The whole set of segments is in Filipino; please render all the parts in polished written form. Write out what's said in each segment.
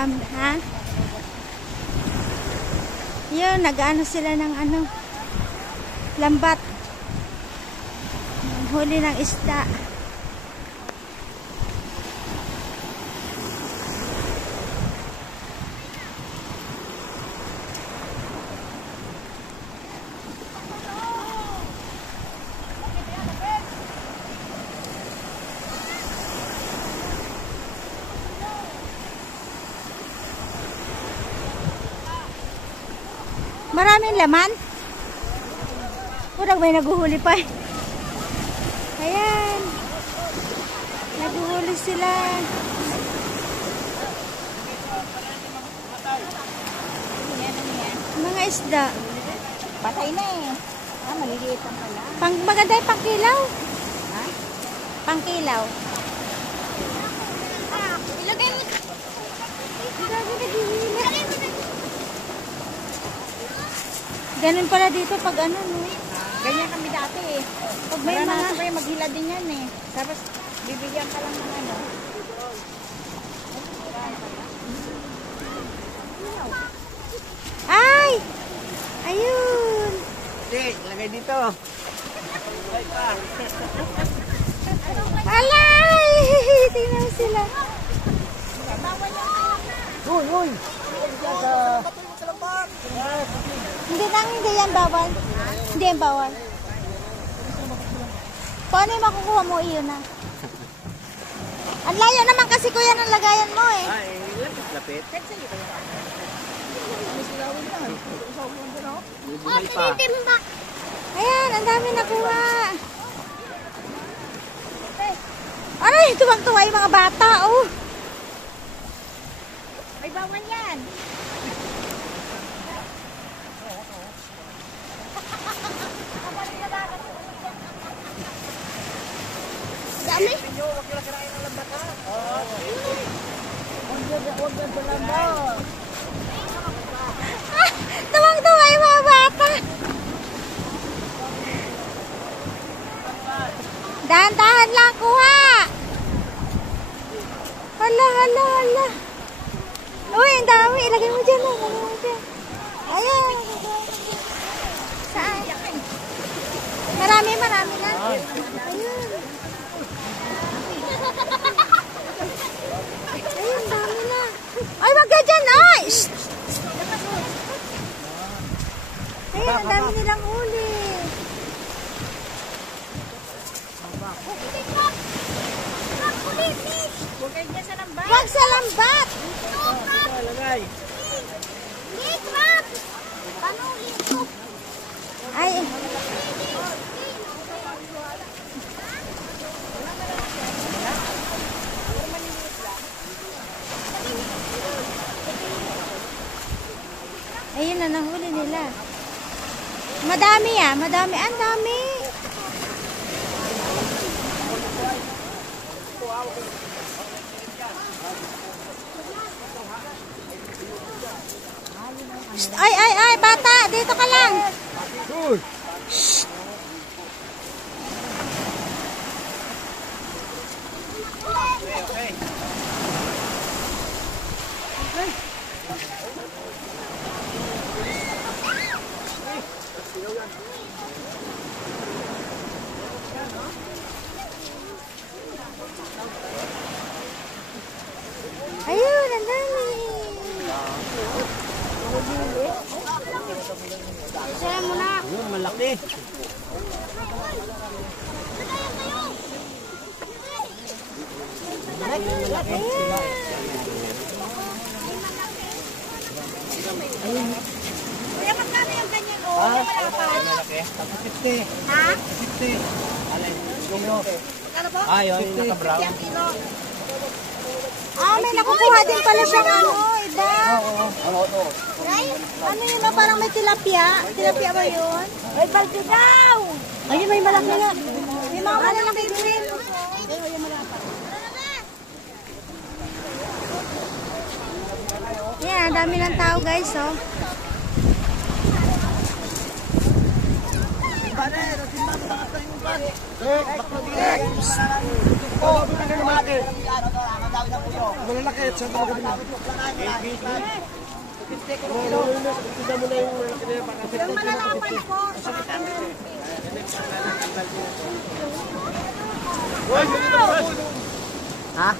dami, ha? Yun, nag-ano sila ng ano, lambat. Huli ng isda. Maraming laman. Kurang may naguhuli pa. Ayan. Naguhuli sila. Mga isda. Patay na eh. Ah, maliliit ang pala. Maganda yung pangkilaw. Ha? Pangkilaw. Ilagay mo. Ganun pala dito pag ano, no? Ganyan kami dati eh. Pag may mga... kayo maghila din yan eh. Tapos bibigyan ka lang ng ano. Ay! Ayun! Hindi, lagay dito. Ay pa. Alay! Tingnan mo sila. Uy, uy! Hindi yan bawal. Hindi yan bawal. Paano yung makukuha mo iyon na? Ang layo naman kasi kuya ng lagayan mo eh. Ay, lapit. Bubuhay pa. Ayan, ang dami nakuha. Aray, tuwang-tuwa yung mga bata, oh. May bawal yan. Dami. Tuwang-tuwa yung mga bata. Dahan-dahan lang kuha. Hala, hala, hala. Uy, ang dami. Ilagay mo dyan. Ayan. Saan? Marami na. Ayun. Ayun, dami na. Ay, wag ka dyan, ay! Shh! Ayun, ang dami nilang huli. Huwag kayo dyan sa lambat. Wag sa lambat! Lagay. Ay, ayun na, nahuli nila. Madami madami. Ang dami. Shh, ay, bata, dito ka lang. Uy! Shh. Okay. Ayun, ang dami. Saya mo na. Ayun, malaki. Malaki. Kaya magkano yung ganyan o? Malaki. 50. Ha? 50. Alay, kilo. Magkano po? Ayun, naka-brown. 50 kilo. Ah, may nakukuha din pala siyang ano, iba. Oo. Ano yun, oh, parang may tilapia. Tilapia ba yun? Ay, balde daw! Ayun, may malaki nga. May mga malalaki din. Yan, ang dami ng tao guys, oh. Malalaki. Saan talaga din? Yung malalapan po. Ha?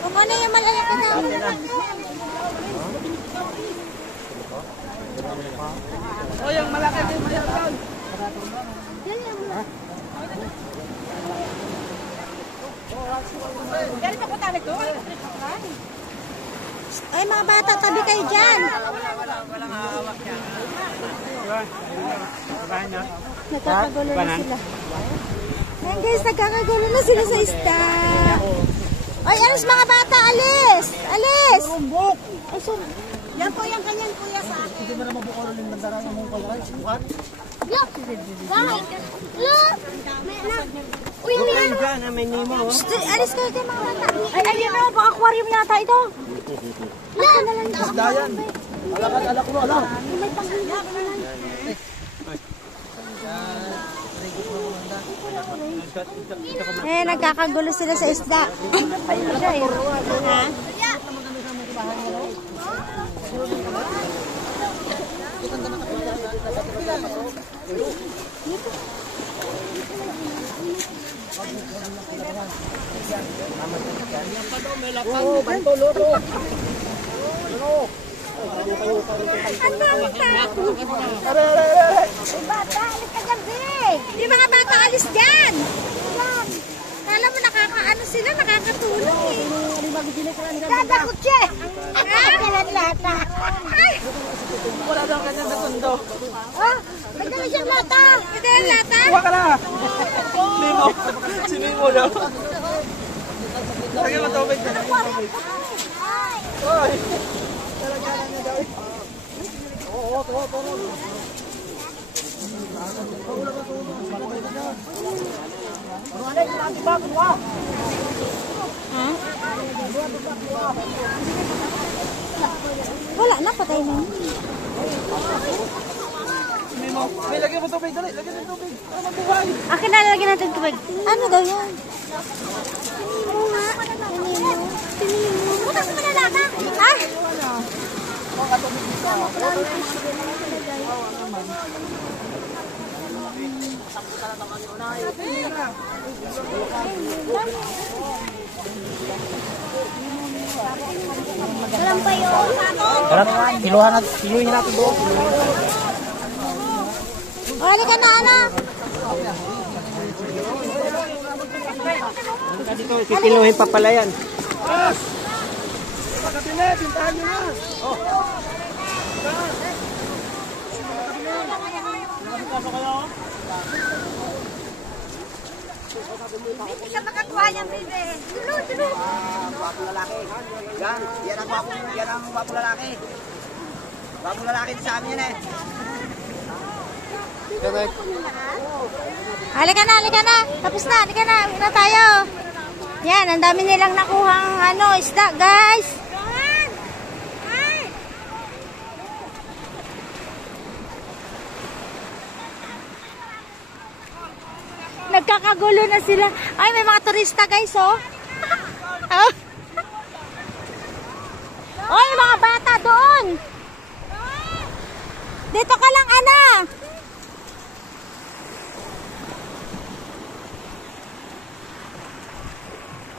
Kung ano yung malalapan na. O, yung malaki din mo yan. Ay, mga bata, tabi kayo dyan. Nagkakagulo na sila. Ayan guys, nagkakagulo na sila sa isda. Ay, alis mga bata, alis! Alis! Ay, yan po yung kanyan kuya sa akin. Hindi mo na mabukaroon yung nandarang ng mong kalay. Bukan? Look! Look! Look! Uy, Ay, dyan, may Nemo. alis kayo kayo mga bata. Ay, ayun na, baka aquarium yata ito. Look! Isda yan. Alak ko, alak. May panghilap na lang. Eh, nagkakagulo sila sa isda. Ayun siya eh. Ha? Oo, banto, lolo. Ang dami tao. Bata, alis ka dyan, Big. Di mga bata, alis dyan. Kala mo nakakaano sila, nakakatulong eh. Dadakot siya. Kalan lata. Wala daw kanya na tundo. Oh, magdala siyang lata. Magdala lata. Kuha ka na. Mimo. Si Mimo daw. Lagyan mo tubig na. Oy. Talagyan niya daw. Oo, oo. Wala na, patay na. May lagyan mo tubig, dali. Lagyan mo tubig. Para mabuhay. Akin na lalagyan natin tubig. Ano daw yan? Oo nga. Tinimo. Bukas mo na lata. Ha? Walang pa yun. Kiluhin natin doon. O, halika na, anak. Kikiluhin pa pala yan. Pagkatine, pintahan nyo na. Hindi ka makakuha niyang bebe. Tulo. Gwapong lalaki. Yan ang gwapong lalaki. Gwapong lalaki sa amin yan eh. Halika na. Tapos na, halika na. Uwi na tayo. Yan, ang dami nilang nakuhang isda, guys. Nagkakagulo na sila. Ay, may mga turista, guys, oh. Oh. Oy, mga bata doon. Dito ka lang, Ana.